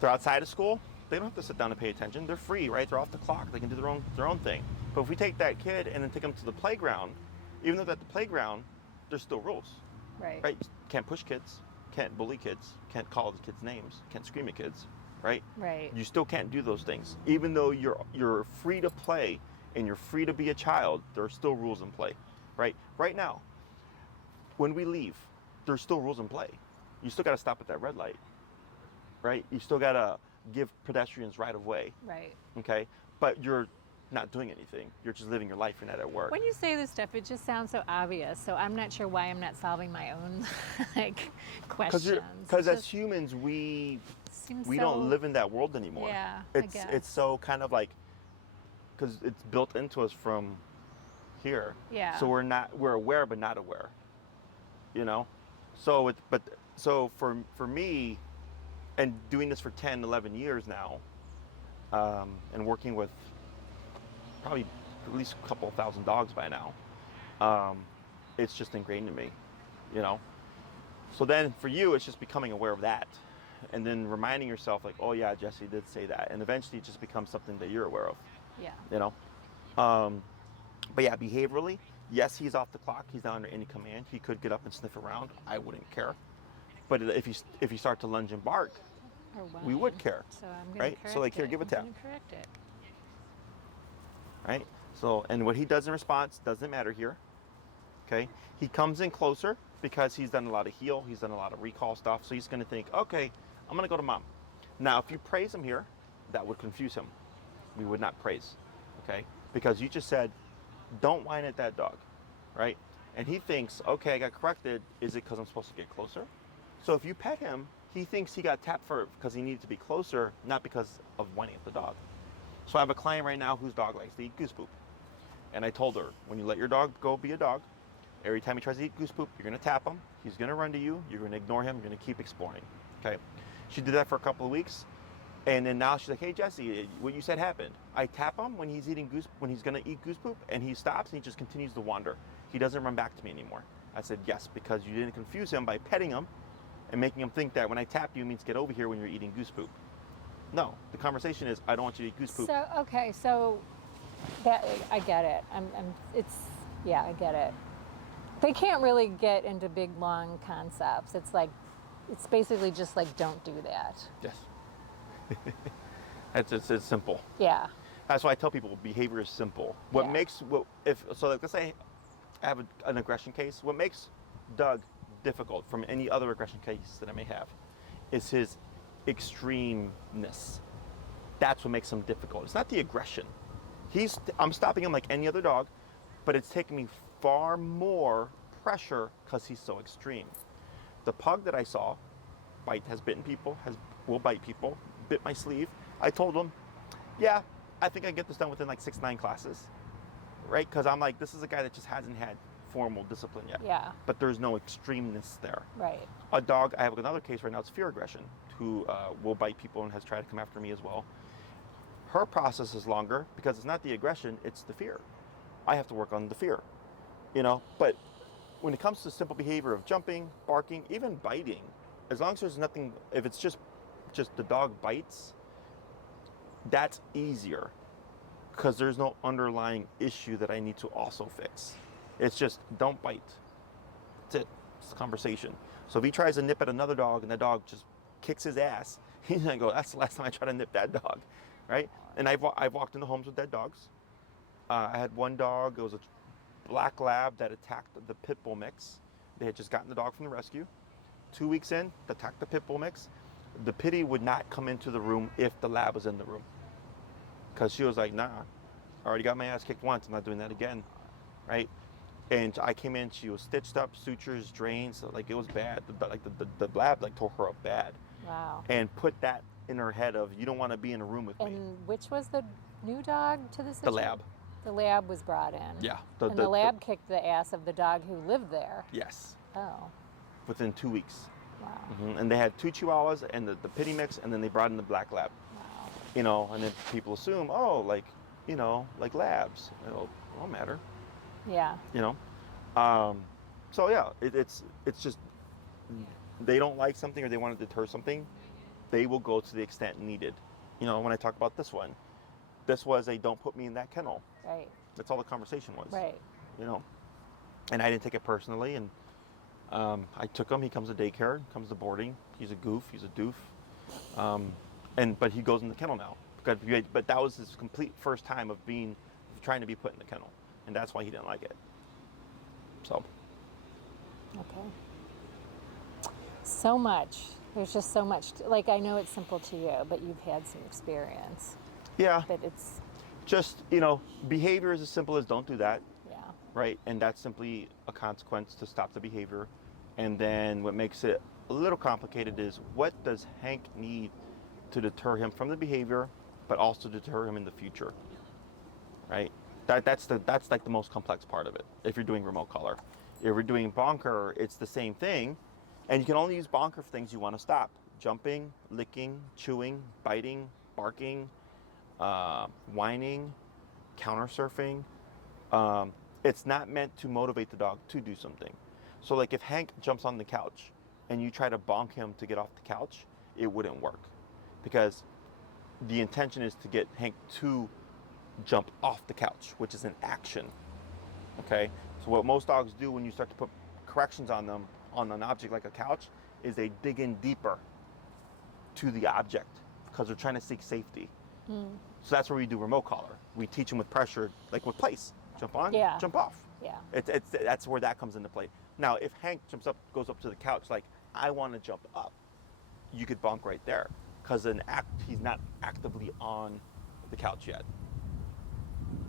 They're outside of school. They don't have to sit down and pay attention. They're free, right? They're off the clock. They can do their own thing. But if we take that kid and then take him to the playground, even though they're at the playground, there's still rules, Right. right? Can't push kids, can't bully kids, can't call the kids names, can't scream at kids, right? Right. You still can't do those things. Even though you're free to play and you're free to be a child, there are still rules in play, right? Right now, when we leave, there's still rules in play. You still got to stop at that red light, right? You still got to give pedestrians right of way, Right. okay? But you're not doing anything. You're just living your life. You're not at work. When you say this stuff, it just sounds so obvious. So I'm not sure why I'm not solving my own like questions. Because It as just humans, we seems don't so- live in that world anymore. Yeah, I guess. It's so kind of like, because it's built into us from here. Yeah. So we're aware but not aware. You know, so for me, and doing this for 10, 11 years now, and working with probably at least a couple of thousand dogs by now, it's just ingrained in me, you know. So then for you, it's just becoming aware of that, and then reminding yourself like, oh yeah, Jesse did say that, and eventually it just becomes something that you're aware of, Yeah. you know. But yeah, behaviorally, yes, he's off the clock. He's not under any command. He could get up and sniff around. I wouldn't care. But if you start to lunge and bark, Or we would care, So I'm gonna right? correct So like here, it. give a I'm tap, gonna correct it. right? So, and what he does in response doesn't matter here, okay? He comes in closer because he's done a lot of heel. He's done a lot of recall stuff. So he's gonna think, okay, I'm gonna go to mom. Now, if you praise him here, that would confuse him. We would not praise, okay? Because you just said, don't whine at that dog, right? And he thinks, okay, I got corrected. Is it because I'm supposed to get closer? So if you pet him, he thinks he got tapped for because he needed to be closer, not because of whining at the dog. So I have a client right now whose dog likes to eat goose poop. And I told her, when you let your dog go be a dog, every time he tries to eat goose poop, you're gonna tap him, he's gonna run to you, you're gonna ignore him, you're gonna keep exploring, okay? She did that for a couple of weeks. And then now she's like, hey Jesse, what you said happened. I tap him when he's gonna eat goose poop, and he stops and he just continues to wander. He doesn't run back to me anymore. I said, yes, because you didn't confuse him by petting him and making him think that when I tap you means get over here when you're eating goose poop. No, the conversation is, I don't want you to eat goose poop. So okay, so that I get it. I get it. They can't really get into big long concepts. It's basically just like don't do that. Yes. It's simple. Yeah. That's why I tell people behavior is simple. What Yeah. makes what if so like let's say I have an aggression case. What makes Doug difficult from any other aggression case that I may have is his extremeness. That's what makes him difficult. It's not the aggression. I'm stopping him like any other dog, but it's taking me far more pressure because he's so extreme. The pug that I saw has bitten people, will bite people, bit my sleeve. I told him, yeah, I think I can get this done within like 6-9 classes, right? Because I'm like, this is a guy that just hasn't had formal discipline yet. Yeah. But there's no extremeness there. Right. A dog, I have another case right now, it's fear aggression, who will bite people and has tried to come after me as well. Her process is longer because it's not the aggression, it's the fear. I have to work on the fear, but when it comes to simple behavior of jumping, barking, even biting, as long as there's nothing, if it's just the dog bites, that's easier because there's no underlying issue that I need to also fix. It's just don't bite. That's it. It's a conversation. So if he tries to nip at another dog and the dog just kicks his ass, he's gonna go, that's the last time I tried to nip that dog, right? And I've walked into homes with dead dogs. I had one dog, it was a black lab that attacked the pit bull mix. They had just gotten the dog from the rescue. 2 weeks in, attacked the pit bull mix. The pitty would not come into the room if the lab was in the room. Because she was like, nah, I already got my ass kicked once, I'm not doing that again, right? And I came in, she was stitched up, sutures, drains, like it was bad. The lab like tore her up bad. Wow. And put that in her head of, you don't want to be in a room with me. And which was the new dog to the situation? The lab. The lab was brought in. Yeah. And the lab kicked the ass of the dog who lived there. Yes. Oh. Within 2 weeks. Wow. And they had 2 Chihuahuas and the pitty mix, and then they brought in the black lab. Wow. And then people assume, oh, like labs. It don't matter. Yeah. So yeah, it's just, they don't like something or they want to deter something, they will go to the extent needed. When I talk about this was a don't put me in that kennel. Right. That's all the conversation was. Right. And I didn't take it personally, and I took him. He comes to daycare, comes to boarding. He's a goof. He's a doof. But he goes in the kennel now. But that was his complete first time of trying to be put in the kennel, and that's why he didn't like it. So. Okay. So much. There's just so much. I know it's simple to you, but you've had some experience. Yeah. But it's just, behavior is as simple as don't do that. Yeah. Right? And that's simply a consequence to stop the behavior. And then what makes it a little complicated is, what does Hank need to deter him from the behavior, but also deter him in the future? Right? That's like the most complex part of it. If you're doing remote collar. If you're doing bonker, it's the same thing. And you can only use bonker for things you want to stop. Jumping, licking, chewing, biting, barking, whining, counter surfing. It's not meant to motivate the dog to do something. So like if Hank jumps on the couch and you try to bonk him to get off the couch, it wouldn't work. Because the intention is to get Hank to jump off the couch, which is an action. Okay? So what most dogs do when you start to put corrections on them on an object like a couch is they dig in deeper to the object because they're trying to seek safety. So that's where we do remote collar. We teach them with pressure, like with place. Jump on, jump off. Yeah. That's where that comes into play. Now, if Hank goes up to the couch, like, I want to jump up, you could bonk right there because he's not actively on the couch yet.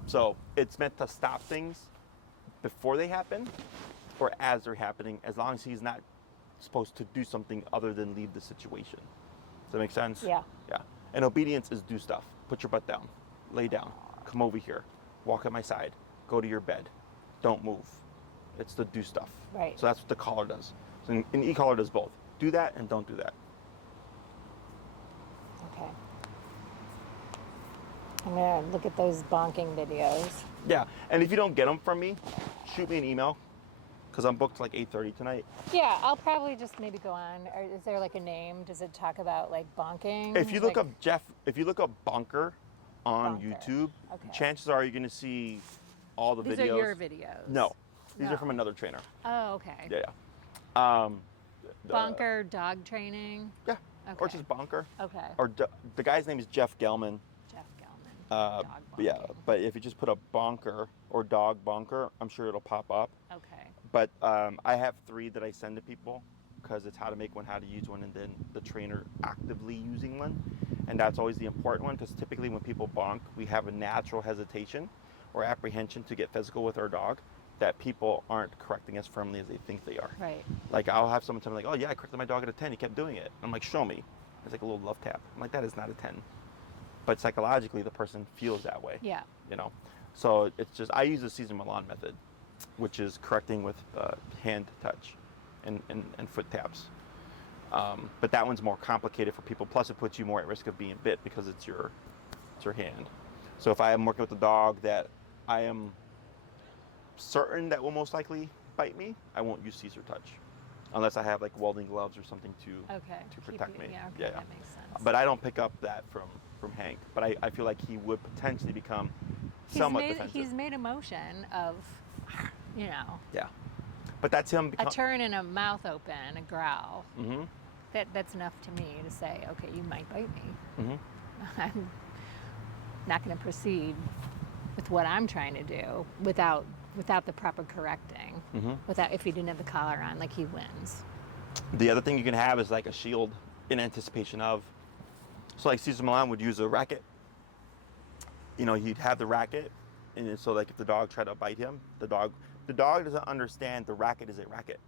So it's meant to stop things before they happen or as they're happening, as long as he's not supposed to do something other than leave the situation. Does that make sense? Yeah. Yeah. And obedience is do stuff. Put your butt down. Lay down. Come over here. Walk at my side. Go to your bed. Don't move. It's the do stuff. Right. So that's what the collar does. So an e-collar does both. Do that and don't do that. Okay. I'm going to look at those bonking videos. Yeah. And if you don't get them from me, shoot me an email because I'm booked like 8:30 tonight. Yeah, I'll probably just maybe go on. Or is there like a name? Does it talk about like bonking? If you look up if you look up bonker on Bonker. YouTube, Okay. chances are you're going to see all the videos. These are your videos? No. These No. are from another trainer. Oh, okay. Yeah. Bonker dog training? Yeah. or Okay. just bonker. Okay. Or the guy's name is Jeff Gelman. Jeff Gelman. Uh, Dog yeah, bonking. but if you just put a bonker or dog bonker, I'm sure it'll pop up. Okay. But I have 3 that I send to people because it's how to make one, how to use one, and then the trainer actively using one. And that's always the important one, because typically when people bonk, we have a natural hesitation or apprehension to get physical with our dog that people aren't correcting as firmly as they think they are. Right. Like, I'll have someone tell me, like, oh yeah, I corrected my dog at a 10, he kept doing it. I'm like, show me. It's like a little love tap. I'm like, that is not a 10. But psychologically, the person feels that way. Yeah. You know? So it's just, I use the Cesar Millan method, which is correcting with hand touch and foot taps. But that one's more complicated for people. Plus, it puts you more at risk of being bit because it's your hand. So if I am working with a dog that I am certain that will most likely bite me, I won't use Cesar touch, unless I have like welding gloves or something to protect me. Yeah, okay, Yeah. that makes sense. But I don't pick up that from Hank. But I feel like he would potentially become somewhat defensive. He's made a motion of, you know, Yeah. But that's him. a turn and a mouth open, a growl. Mm-hmm. That's enough to me to say, okay, you might bite me. Mm-hmm. I'm not going to proceed with what I'm trying to do without the proper correcting. Mm-hmm. If he didn't have the collar on, like, he wins. The other thing you can have is like a shield in anticipation of. So like Cesar Millan would use a racket. You know, he'd have the racket, and so like if the dog tried to bite him, the dog doesn't understand the racket is a racket.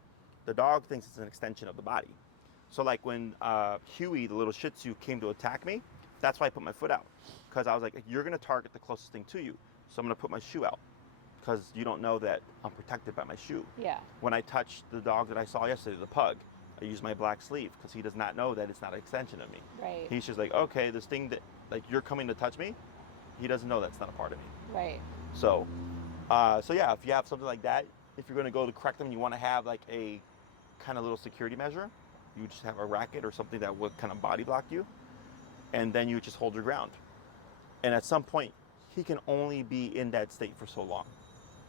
The dog thinks it's an extension of the body. So like when Huey, the little Shih Tzu, came to attack me, that's why I put my foot out, because I was like, you're gonna target the closest thing to you, so I'm gonna put my shoe out, because you don't know that I'm protected by my shoe. Yeah. When I touched the dog that I saw yesterday, the pug, I used my black sleeve because he does not know that it's not an extension of me. Right. He's just like, okay, this thing that, like, you're coming to touch me, he doesn't know that's not a part of me. Right. So yeah, if you have something like that, if you're going to go to correct them, you want to have like a kind of little security measure. You just have a racket or something that would kind of body block you, and then you just hold your ground. And at some point, he can only be in that state for so long.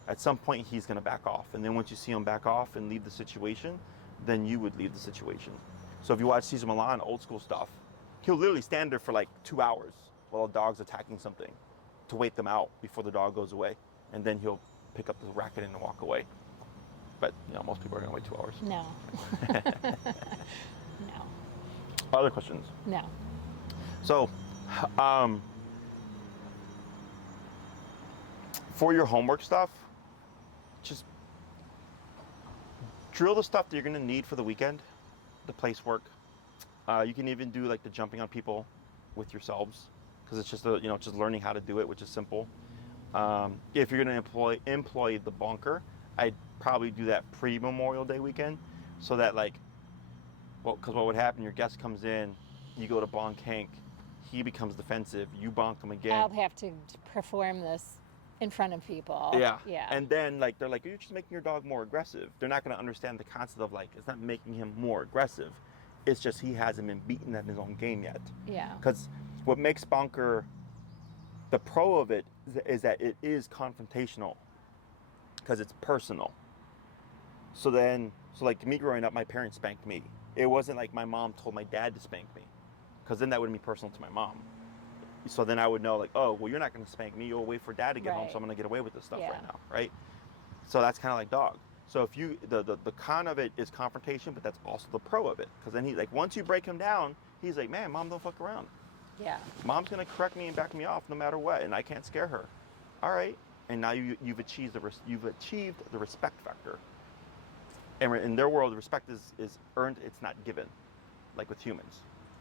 At some point, he's going to back off. And then once you see him back off and leave the situation, then you would leave the situation. So if you watch Cesar Millan, old school stuff, he'll literally stand there for like 2 hours while a dog's attacking something to wait them out before the dog goes away. And then he'll pick up the racket and walk away. But, you know, most people are going to wait 2 hours. No. No. Other questions? No. So, for your homework stuff, just drill the stuff that you're going to need for the weekend, the place work. You can even do like the jumping on people with yourselves, because it's just just learning how to do it, which is simple. If you're going to employ the bonker, I'd probably do that pre-Memorial Day weekend, so that because what would happen, your guest comes in, you go to bonk Hank, he becomes defensive, you bonk him again. I'll have to perform this in front of people. Yeah. Yeah. And then they're like, you're just making your dog more aggressive. They're not going to understand the concept of it's not making him more aggressive. It's just he hasn't been beaten at his own game yet. Yeah. Because what makes bonker the pro of it is that it is confrontational, because it's personal. So like me growing up, my parents spanked me. It wasn't like my mom told my dad to spank me, because then that would be personal to my mom. So then I would know, like, oh, well, you're not going to spank me. You'll wait for dad to get home, Right. so I'm going to get away with this stuff Yeah. right now, right? So that's kind of like dog. So if you, the con of it is confrontation, but that's also the pro of it. Because then he's like, once you break him down, he's like, man, mom don't fuck around. Yeah. Mom's going to correct me and back me off no matter what, and I can't scare her. All right. And now you've achieved the respect factor. And in their world, the respect is earned, it's not given, like with humans.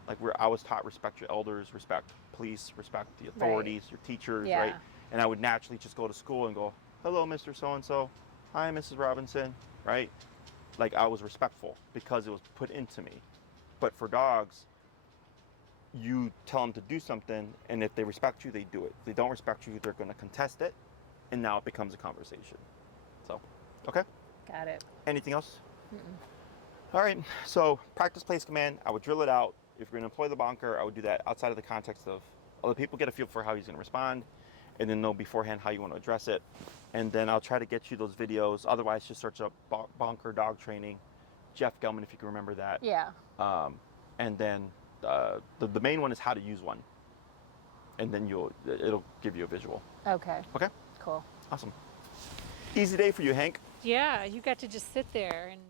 Like I was taught respect your elders, respect police, respect the authorities, your teachers, Yeah. right? And I would naturally just go to school and go, hello, Mr. So-and-so. Hi, Mrs. Robinson, right? Like I was respectful because it was put into me. But for dogs, you tell them to do something, and if they respect you, they do it. If they don't respect you, they're going to contest it, and now it becomes a conversation. So, okay? Got it. Anything else? Mm-mm. All right, so practice place command, I would drill it out. If you're going to employ the bonker, I would do that outside of the context of other people, get a feel for how he's going to respond, and then know beforehand how you want to address it. And then I'll try to get you those videos. Otherwise, just search up bonker dog training, Jeff Gelman, if you can remember that. Yeah. And then the main one is how to use one, and then it'll give you a visual. Okay. Okay. Cool. Awesome. Easy day for you, Hank. Yeah, you got to just sit there and